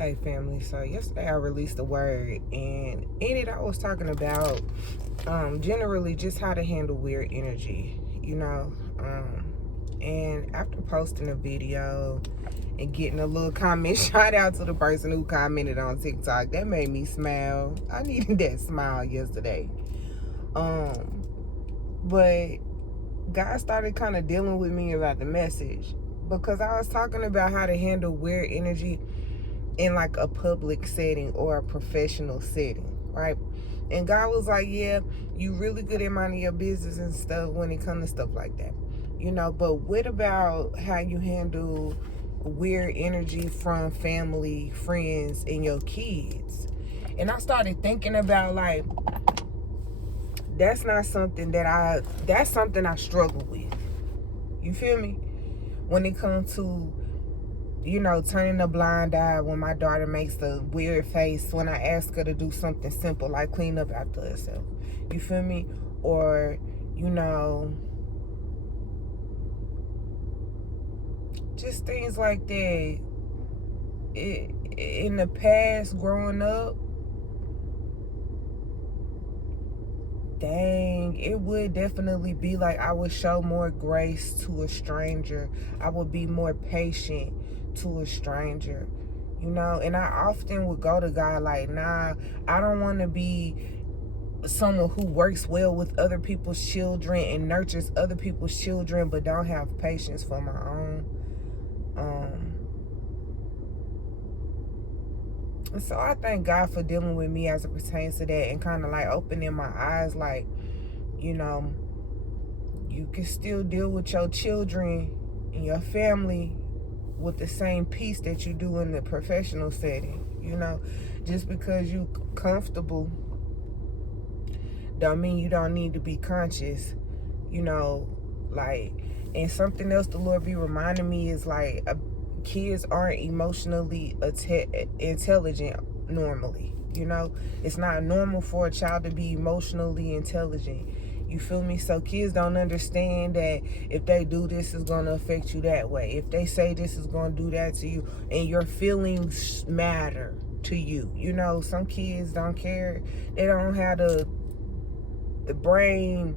Hey family, so yesterday I released a word, and in it I was talking about generally just how to handle weird energy, and after posting a video and getting a little comment shout out to the person who commented on TikTok, that made me smile. I needed that smile yesterday. But God started kind of dealing with me about the message, because I was talking about how to handle weird energy in like a public setting or a professional setting, right? And God was like, yeah, you really good at minding your business and stuff when it comes to stuff like that, but what about how you handle weird energy from family, friends, and your kids? And I started thinking about, like, that's something I struggle with. You feel me? When it comes to turning a blind eye when my daughter makes the weird face when I ask her to do something simple like clean up after herself. You feel me? Or, just things like that. In the past, growing up, dang, it would definitely be like I would show more grace to a stranger. I would be more patient to a stranger, and I often would go to God like, nah, I don't want to be someone who works well with other people's children and nurtures other people's children but don't have patience for my own. And so I thank God for dealing with me as it pertains to that, and kind of like opening my eyes, like, you can still deal with your children and your family with the same peace that you do in the professional setting. Just because you comfortable don't mean you don't need to be conscious. Like, and something else the Lord be reminding me is like, kids aren't emotionally intelligent normally. It's not normal for a child to be emotionally intelligent. You feel me? So kids don't understand that if they do this, it's going to affect you that way. If they say this is going to do that to you, and your feelings matter to you. Some kids don't care. They don't have the brain,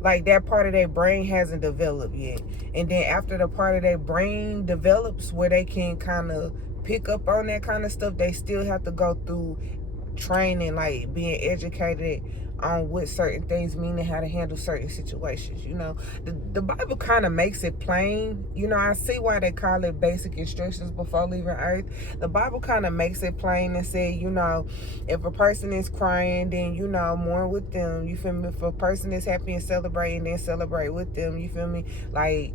like that part of their brain hasn't developed yet. And then after the part of their brain develops where they can kind of pick up on that kind of stuff, they still have to go through training, like being educated on what certain things mean and how to handle certain situations. The Bible kind of makes it plain. I see why they call it basic instructions before leaving earth. The Bible kind of makes it plain and say, if a person is crying, then mourn with them. You feel me? If a person is happy and celebrating, then celebrate with them. You feel me? Like,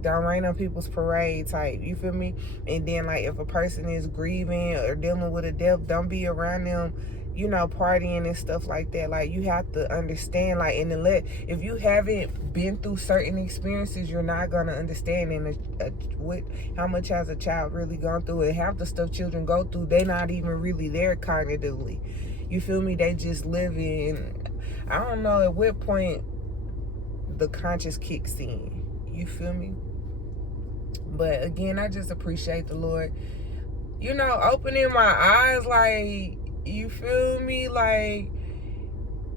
don't rain on people's parade type. You feel me? And then, like, if a person is grieving or dealing with a death, don't be around them, partying and stuff like that. Like, you have to understand, like, if you haven't been through certain experiences, you're not gonna understand how much has a child really gone through it. Half the stuff children go through, they not even really there cognitively. You feel me? They just living. I don't know at what point the conscious kicks in. You feel me? But again, I just appreciate the Lord, opening my eyes. Like, you feel me? Like,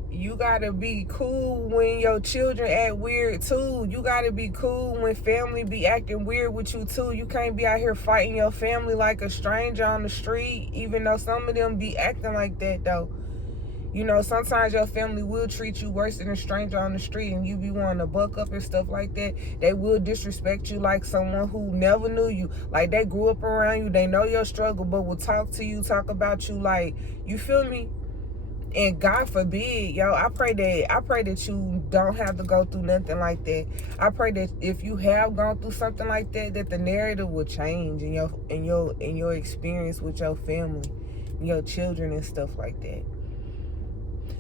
you gotta be cool when your children act weird too. You gotta be cool when family be acting weird with you too. You can't be out here fighting your family like a stranger on the street, even though some of them be acting like that though. Sometimes your family will treat you worse than a stranger on the street, and you be wanting to buck up and stuff like that. They will disrespect you like someone who never knew you. Like, they grew up around you, they know your struggle, but will talk to you, talk about you, like, you feel me? And God forbid, I pray that you don't have to go through nothing like that. I pray that if you have gone through something like that, that the narrative will change in your experience with your family, your children and stuff like that.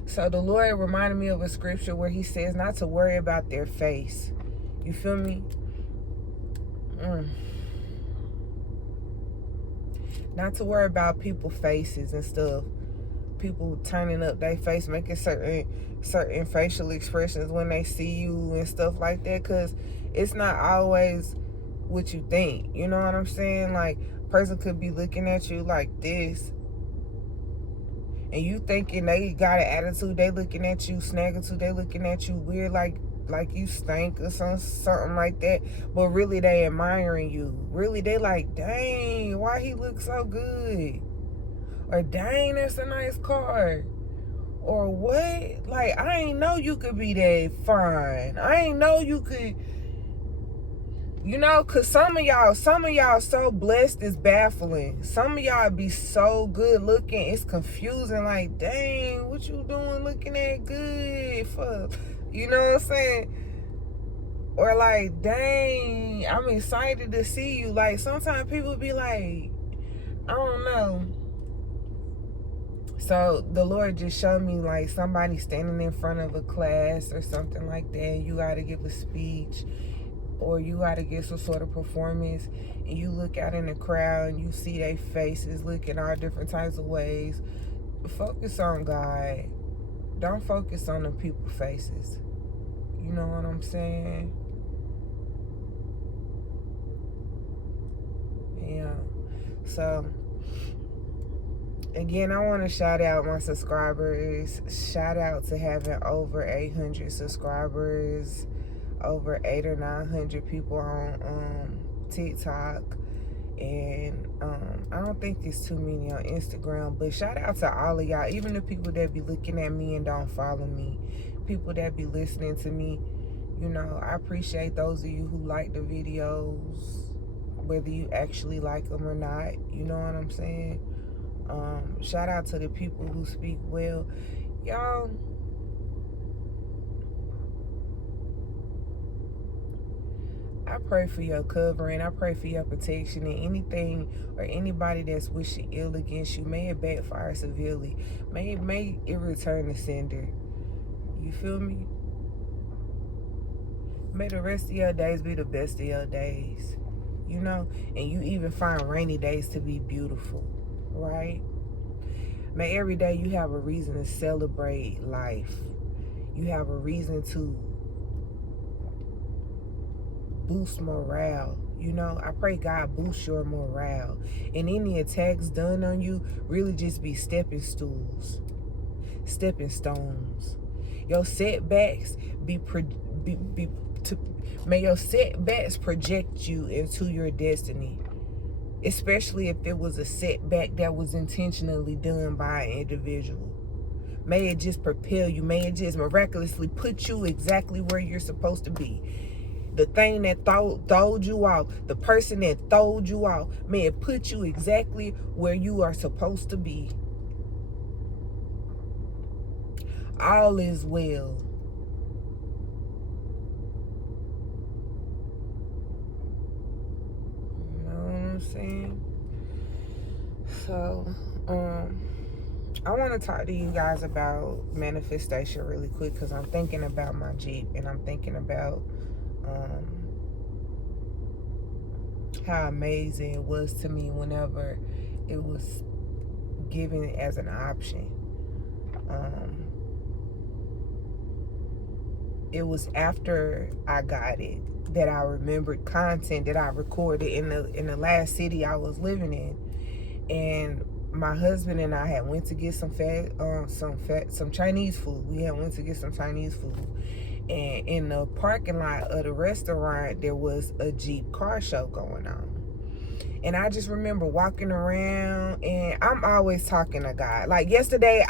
So the Lord reminded me of a scripture where he says not to worry about their face. You feel me? Not to worry about people's faces and stuff. People turning up their face, making certain facial expressions when they see you and stuff like that. Because it's not always what you think. You know what I'm saying? Like, person could be looking at you like this, and you thinking they got an attitude, they looking at you snagging, they looking at you weird, like you stink or something like that. But really, they admiring you. Really, they like, dang, why he look so good? Or dang, that's a nice car. Or what? Like, I ain't know you could be that fine. I ain't know you could, cause some of y'all so blessed, it's baffling. Some of y'all be so good looking, it's confusing. Like, dang, what you doing looking that good for? You know what I'm saying? Or like, dang, I'm excited to see you. Like, sometimes people be like, I don't know. So the Lord just showed me like somebody standing in front of a class or something like that, and you gotta give a speech or you gotta give some sort of performance, and you look out in the crowd and you see their faces looking all different types of ways. Focus on God. Don't focus on the people's faces. You know what I'm saying? Yeah. So again, I want to shout out my subscribers. Shout out to having over 800 subscribers, over 800 or 900 people on TikTok, and I don't think it's too many on Instagram. But shout out to all of y'all, even the people that be looking at me and don't follow me, people that be listening to me. I appreciate those of you who like the videos, whether you actually like them or not. You know what I'm saying? Shout out to the people who speak well. Y'all, I pray for your covering. I pray for your protection, and anything or anybody that's wishing ill against you, may it backfire severely. May it return to sender. You feel me? May the rest of your days be the best of your days. And you even find rainy days to be beautiful, right? May every day you have a reason to celebrate life. You have a reason to boost morale. I pray God boost your morale. And any attacks done on you really just be stepping stones. Your setbacks may your setbacks project you into your destiny. Especially if it was a setback that was intentionally done by an individual. May it just propel you. May it just miraculously put you exactly where you're supposed to be. The thing that throwed you off, the person that throwed you off, may it put you exactly where you are supposed to be. All is well. You know what I'm saying? So, I want to talk to you guys about manifestation really quick, because I'm thinking about my Jeep, and I'm thinking about how amazing it was to me whenever it was given as an option. It was after I got it that I remembered content that I recorded in the last city I was living in, and my husband and I had went to get some Chinese food. We had went to get some Chinese food, and in the parking lot of the restaurant there was a Jeep car show going on. And I just remember walking around, and I'm always talking to God. Like yesterday,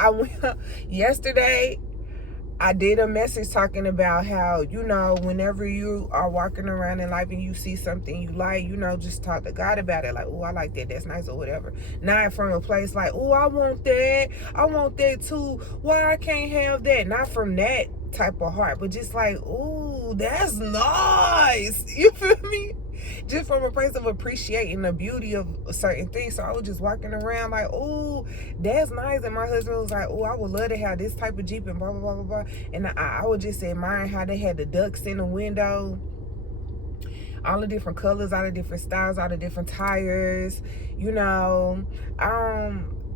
I did a message talking about how, whenever you are walking around in life and you see something you like, just talk to God about it. Like, oh, I like that. That's nice or whatever. Not from a place like, oh, I want that. I want that too. Why I can't have that? Not from that type of heart, but just like, oh, that's nice. You feel me? Just from a place of appreciating the beauty of certain things. So I was just walking around like, oh, that's nice. And my husband was like, oh, I would love to have this type of Jeep and blah, blah, blah, blah, blah. And I would just admire how they had the ducks in the window. All the different colors, all the different styles, all the different tires.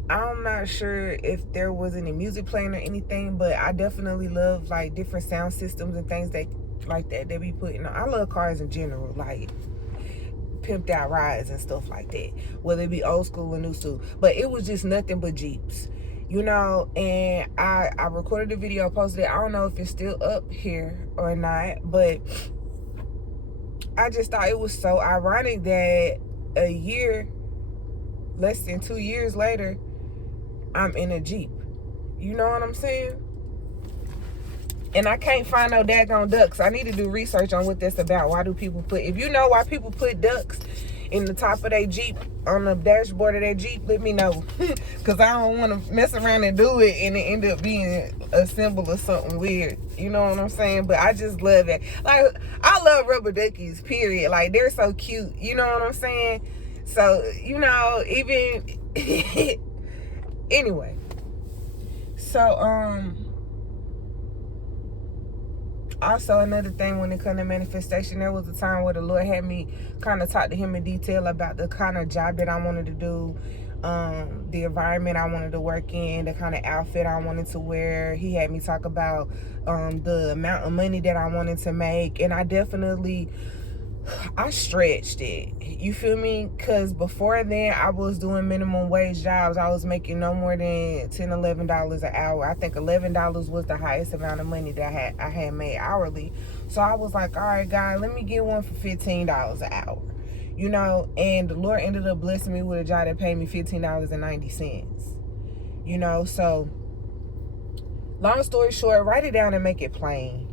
I'm not sure if there was any music playing or anything, but I definitely love like different sound systems and things that like that they be putting on. I love cars in general. Like, pimped out rides and stuff like that, whether it be old school or new school. But it was just nothing but Jeeps, you know. And I recorded the video, posted it. I don't know if it's still up here or not, but I just thought it was so ironic that a year, less than 2 years later, I'm in a Jeep. You know what I'm saying? And I can't find no daggone ducks. I need to do research on what that's about. Why do people put, if you know why people put ducks in the top of their Jeep, on the dashboard of their Jeep, let me know. Because I don't want to mess around and do it and it end up being a symbol of something weird. You know what I'm saying? But I just love it. Like, I love rubber duckies, period. Like, they're so cute. You know what I'm saying? So, you know, even... Anyway. So, also another thing when it comes to manifestation, there was a time where the Lord had me kind of talk to him in detail about the kind of job that I wanted to do, the environment I wanted to work in, the kind of outfit I wanted to wear. He had me talk about the amount of money that I wanted to make, and I stretched it, you feel me? Because before then, I was doing minimum wage jobs. I was making no more than $10, $11 an hour. I think $11 was the highest amount of money that I had made hourly. So I was like, all right, God, let me get one for $15 an hour, you know? And the Lord ended up blessing me with a job that paid me $15.90, you know? So long story short, write it down and make it plain.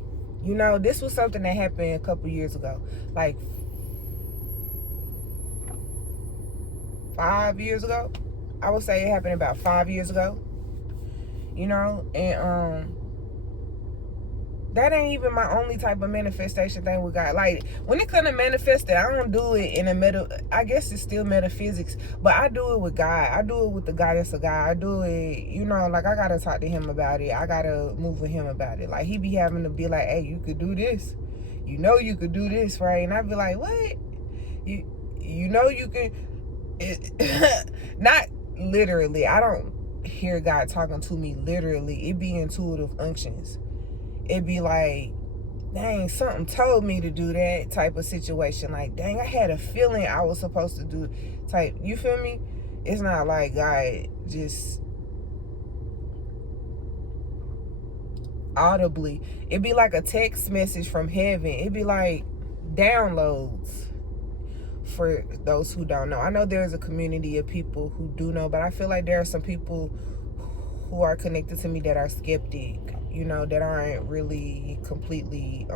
You know, this was something that happened a couple years ago, like 5 years ago. I would say it happened about 5 years ago, you know. And that ain't even my only type of manifestation thing with God. Like, when it comes to manifesting, I don't do it in I guess it's still metaphysics, but I do it with God. I do it with the goddess of God. I do it, you know, like, I gotta talk to him about it. I gotta move with him about it. Like, he be having to be like, hey, you could do this. You know you could do this, right? And I'd be like, what? You know you can... Not literally. I don't hear God talking to me literally. It be intuitive unctions. It be like, dang, something told me to do that type of situation. Like, dang, I had a feeling I was supposed to do type. You feel me? It's not like God just audibly. It'd be like a text message from heaven. It'd be like downloads. For those who don't know, I know there's a community of people who do know, but I feel like there are some people who are connected to me that are skeptic, you know, that aren't really completely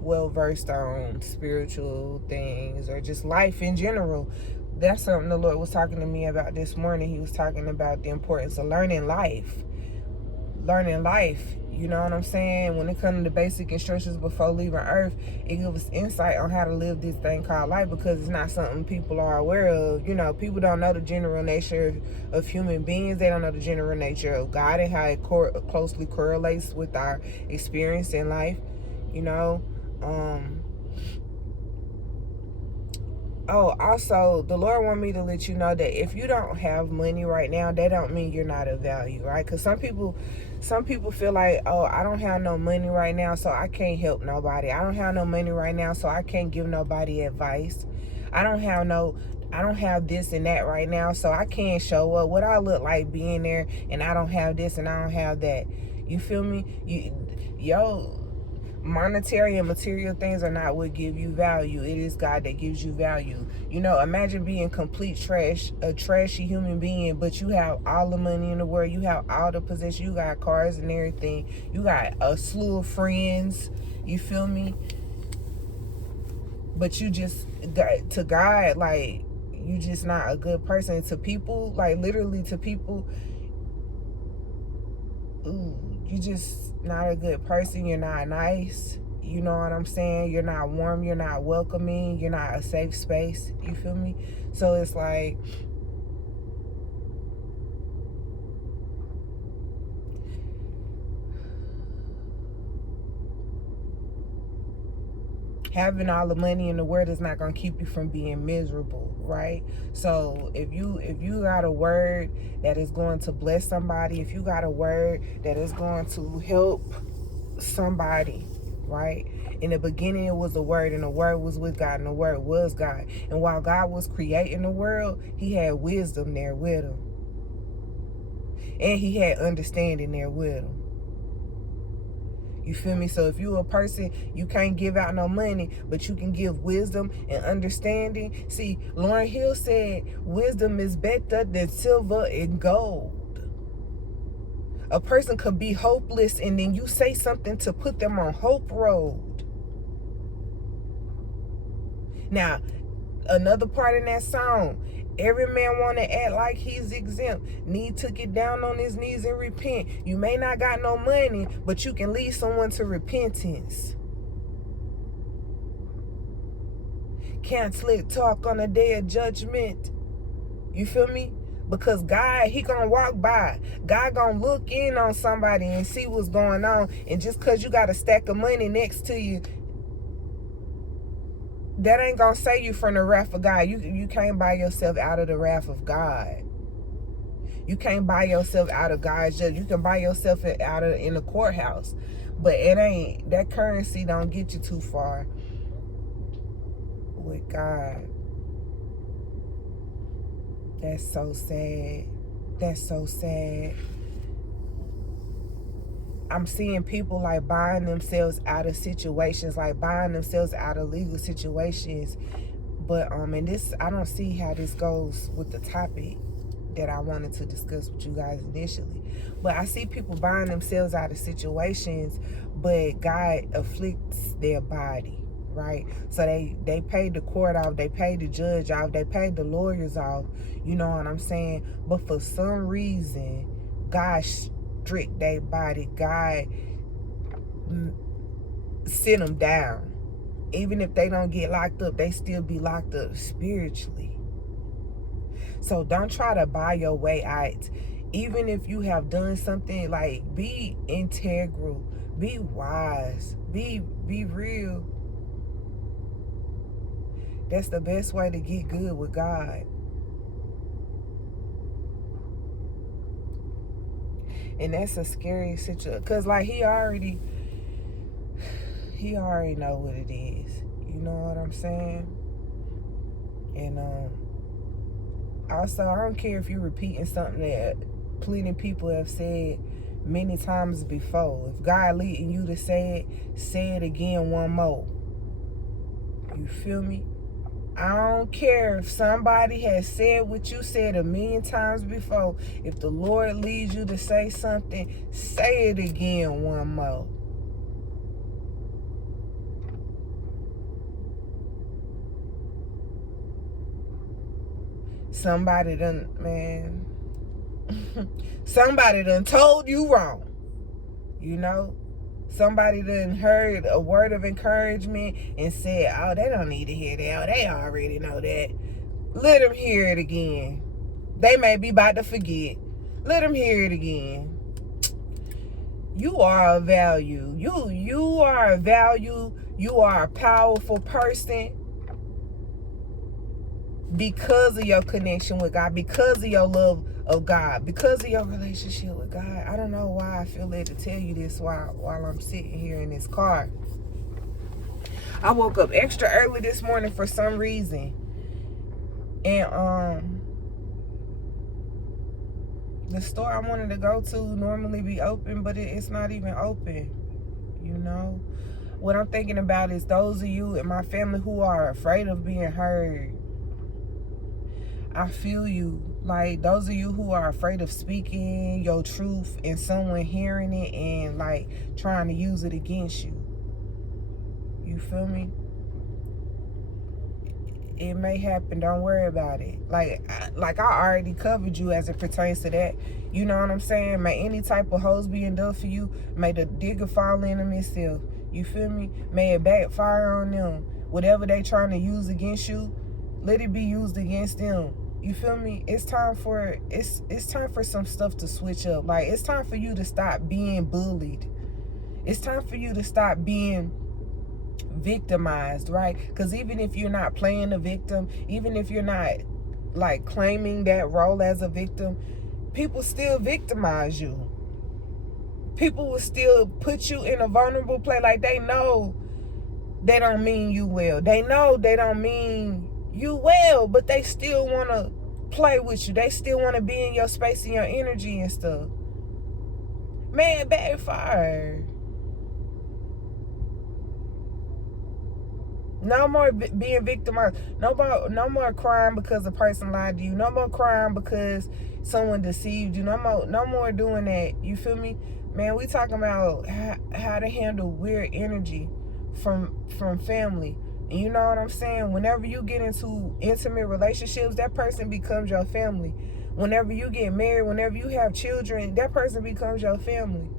well versed on spiritual things or just life in general. That's something the Lord was talking to me about this morning. He was talking about the importance of learning life. You know what I'm saying? When it comes to the basic instructions before leaving Earth, it gives us insight on how to live this thing called life, because it's not something people are aware of. You know, people don't know the general nature of human beings. They don't know the general nature of God and how it closely correlates with our experience in life, you know. Oh, also, the Lord want me to let you know that if you don't have money right now, that don't mean you're not of value, right? Because some people feel like, oh, I don't have no money right now, so I can't help nobody. I don't have no money right now, so I can't give nobody advice. I don't have this and that right now, so I can't show up. What I look like being there, and I don't have this and I don't have that. You feel me? Monetary and material things are not what give you value. It is God that gives you value. You know, imagine being complete trash, a trashy human being, but you have all the money in the world. You have all the possessions. You got cars and everything. You got a slew of friends. You feel me? But you just, to God, like, you just not a good person. To people, like, literally to people, ooh, you just not a good person. You're not nice. You know what I'm saying? You're not warm. You're not welcoming. You're not a safe space. You feel me? So it's like, having all the money in the world is not going to keep you from being miserable, right? So if you got a word that is going to bless somebody, if you got a word that is going to help somebody, right? In the beginning it was the Word, and the Word was with God, and the Word was God. And while God was creating the world, he had wisdom there with him. And he had understanding there with him. You feel me? So if you're a person, you can't give out no money, but you can give wisdom and understanding. See, Lauryn Hill said, wisdom is better than silver and gold. A person could be hopeless, and then you say something to put them on hope road. Now, another part in that song, every man want to act like he's exempt. Need to get down on his knees and repent. You may not got no money, but you can lead someone to repentance. Can't slick talk on the day of judgment. You feel me? Because God, he gonna walk by. God gonna look in on somebody and see what's going on. And just because you got a stack of money next to you, that ain't gonna save you from the wrath of God. You can't buy yourself out of the wrath of God. You can't buy yourself out of God's judgment. You can buy yourself out of in the courthouse, but it ain't, that currency don't get you too far with God. That's so sad. That's so sad. I'm seeing people like buying themselves out of situations, like buying themselves out of legal situations. But and this, I don't see how this goes with the topic that I wanted to discuss with you guys initially. But I see people buying themselves out of situations, but God afflicts their body, right? So they paid the court off, they paid the judge off, they paid the lawyers off, you know what I'm saying? But for some reason, God strict their body. God sit them down. Even if they don't get locked up, they still be locked up spiritually. So don't try to buy your way out. Even if you have done something, like, be integral, be wise, be real. That's the best way to get good with God. And that's a scary situation, because like he already know what it is. You know what I'm saying? And also, I don't care if you're repeating something that plenty people have said many times before. If God leading you to say it again one more. You feel me? I don't care if somebody has said what you said a million times before. If the Lord leads you to say something, say it again one more. Somebody done, man. Somebody done told you wrong. You know? Somebody done heard a word of encouragement and said, oh, they don't need to hear that. Oh, they already know that. Let them hear it again. They may be about to forget. Let them hear it again. You are a value. You are a value. You are a powerful person because of your connection with God, because of your love of God, because of your relationship with God. I don't know why I feel led to tell you this while I'm sitting here in this car. I woke up extra early this morning for some reason, and the store I wanted to go to normally be open, but it's not even open. You know what I'm thinking about is those of you in my family who are afraid of being heard. I feel you. Like, those of you who are afraid of speaking your truth and someone hearing it and like trying to use it against you. You feel me? It may happen. Don't worry about it. Like I already covered you as it pertains to that. You know what I'm saying? May any type of hose being done for you, may the digger fall in them itself. You feel me? May it backfire on them. Whatever they trying to use against you, let it be used against them. You feel me? It's time for some stuff to switch up. Like, it's time for you to stop being bullied. It's time for you to stop being victimized, right? Because even if you're not playing the victim, even if you're not like claiming that role as a victim, people still victimize you. People will still put you in a vulnerable place. Like, they know they don't mean you well. They know they don't mean you well, but they still want to play with you. They still want to be in your space and your energy and stuff. Man, backfire. No more being victimized. No more crying because a person lied to you. No more crying because someone deceived you. No more doing that. You feel me? Man, we talking about how to handle weird energy from family. And you know what I'm saying? Whenever you get into intimate relationships, that person becomes your family. Whenever you get married, whenever you have children, that person becomes your family.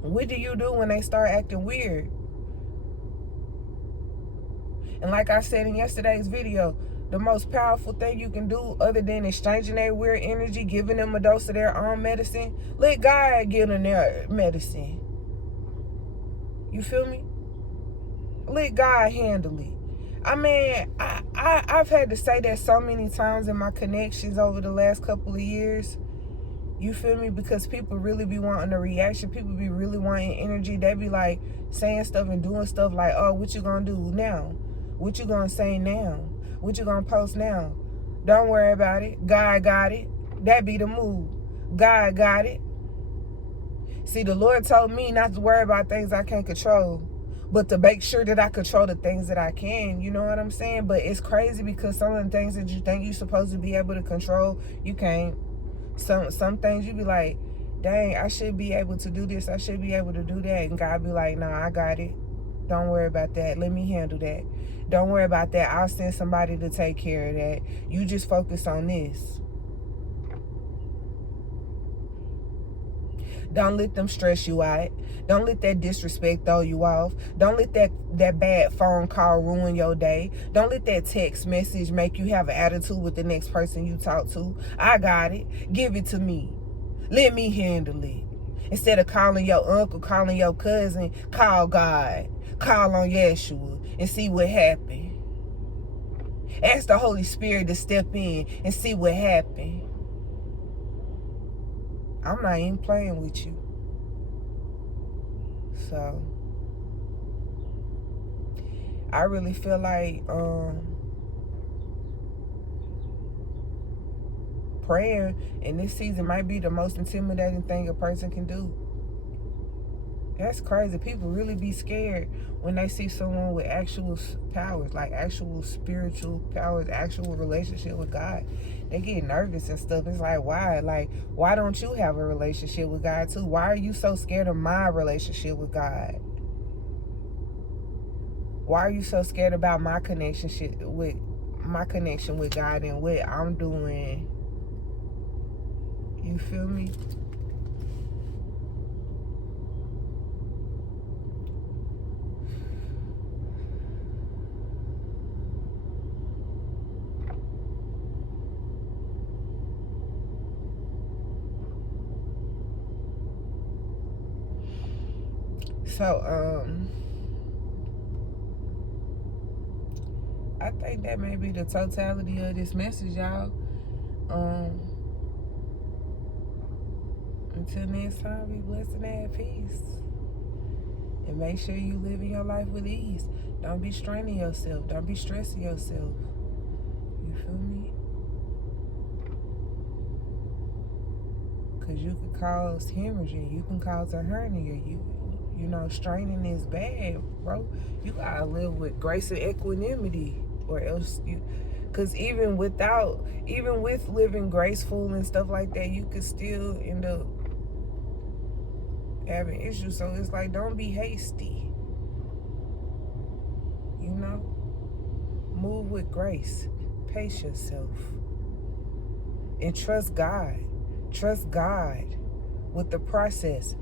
What do you do when they start acting weird? And like I said in yesterday's video, the most powerful thing you can do other than exchanging their weird energy, giving them a dose of their own medicine, let God give them their medicine. You feel me? Let God handle it. I mean, I've had to say that so many times in my connections over the last couple of years. You feel me? Because people really be wanting a reaction. People be really wanting energy. They be like saying stuff and doing stuff like, oh, what you gonna do now? What you gonna say now? What you gonna post now? Don't worry about it. God got it. That be the move. God got it. See, the Lord told me not to worry about things I can't control, but to make sure that I control the things that I can. You know what I'm saying? But it's crazy because some of the things that you think you're supposed to be able to control, you can't. Some things you be like, dang, I should be able to do this. I should be able to do that. And God be like, nah, I got it. Don't worry about that. Let me handle that. Don't worry about that. I'll send somebody to take care of that. You just focus on this. Don't let them stress you out. Don't let that disrespect throw you off. Don't let that bad phone call ruin your day. Don't let that text message make you have an attitude with the next person you talk to. I got it. Give it to me. Let me handle it. Instead of calling your uncle, calling your cousin, call God. Call on Yeshua and see what happened. Ask the Holy Spirit to step in and see what happened. I'm not even playing with you. So I really feel like praying in this season might be the most intimidating thing a person can do. That's crazy. People really be scared when they see someone with actual powers, like actual spiritual powers, actual relationship with God. They get nervous and stuff. It's like, why? Like, why don't you have a relationship with God too? Why are you so scared of my relationship with God? Why are you so scared about my connection with God and what I'm doing? You feel me? So, I think that may be the totality of this message, y'all. Until next time, be blessed and have peace. And make sure you live in your life with ease. Don't be straining yourself. Don't be stressing yourself. You feel me? Because you can cause hemorrhaging. You can cause a hernia. You know, straining is bad, bro. You gotta live with grace and equanimity, or else because even with living graceful and stuff like that, you could still end up having issues. So it's like, don't be hasty. You know, move with grace, pace yourself, and trust God. Trust God with the process.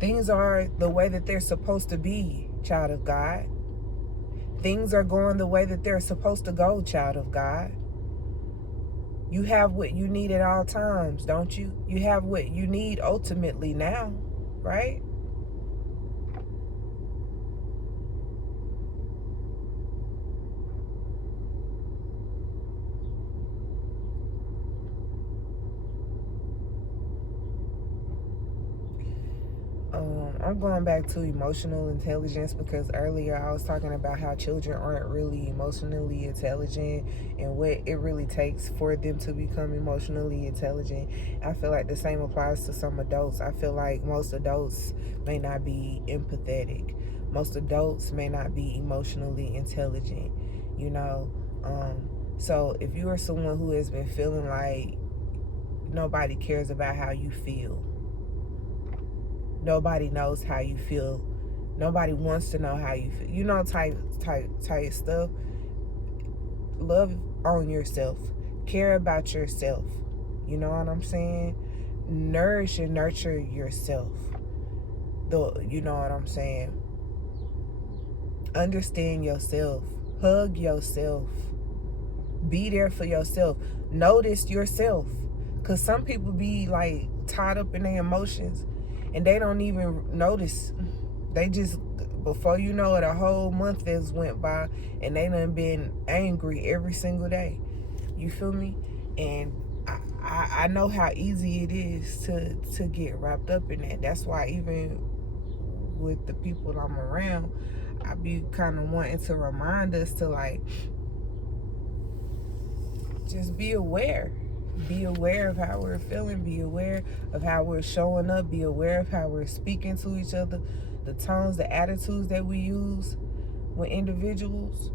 Things are the way that they're supposed to be, child of God. Things are going the way that they're supposed to go, child of God. You have what you need at all times, don't you? You have what you need ultimately now, right? I'm going back to emotional intelligence, because earlier I was talking about how children aren't really emotionally intelligent and what it really takes for them to become emotionally intelligent. I feel like the same applies to some adults. I feel like most adults may not be empathetic. Most adults may not be emotionally intelligent, you know. So if you are someone who has been feeling like nobody cares about how you feel, nobody knows how you feel, nobody wants to know how you feel, you know, type stuff, love on yourself, care about yourself, you know what I'm saying? Nourish and nurture yourself, you know what I'm saying? Understand yourself, hug yourself, be there for yourself, notice yourself, because some people be like tied up in their emotions and they don't even notice. They just, before you know it, a whole month has went by and they done been angry every single day. You feel me? And I know how easy it is to get wrapped up in that. That's why even with the people I'm around, I be kind of wanting to remind us to, like, just be aware. Be aware of how we're feeling. Be aware of how we're showing up. Be aware of how we're speaking to each other. The tones, the attitudes that we use with individuals.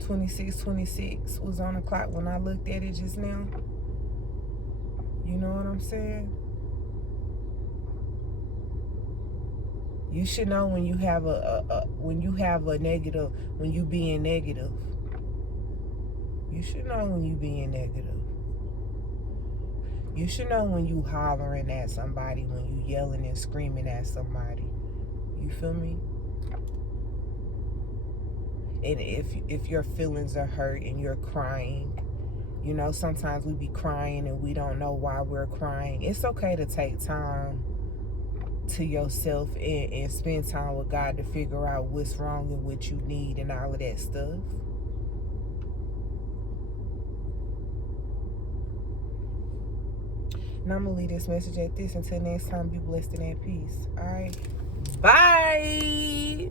2626 was on the clock when I looked at it just now. You know what I'm saying? You should know when you have when you have a negative, when you being negative. You should know when you being negative. You should know when you hollering at somebody, when you yelling and screaming at somebody. You feel me? And if your feelings are hurt and you're crying, you know, sometimes we be crying and we don't know why we're crying. It's okay to take time to yourself and spend time with God to figure out what's wrong and what you need and all of that stuff. And I'm going to leave this message at this. Until next time, be blessed and at peace. All right. Bye.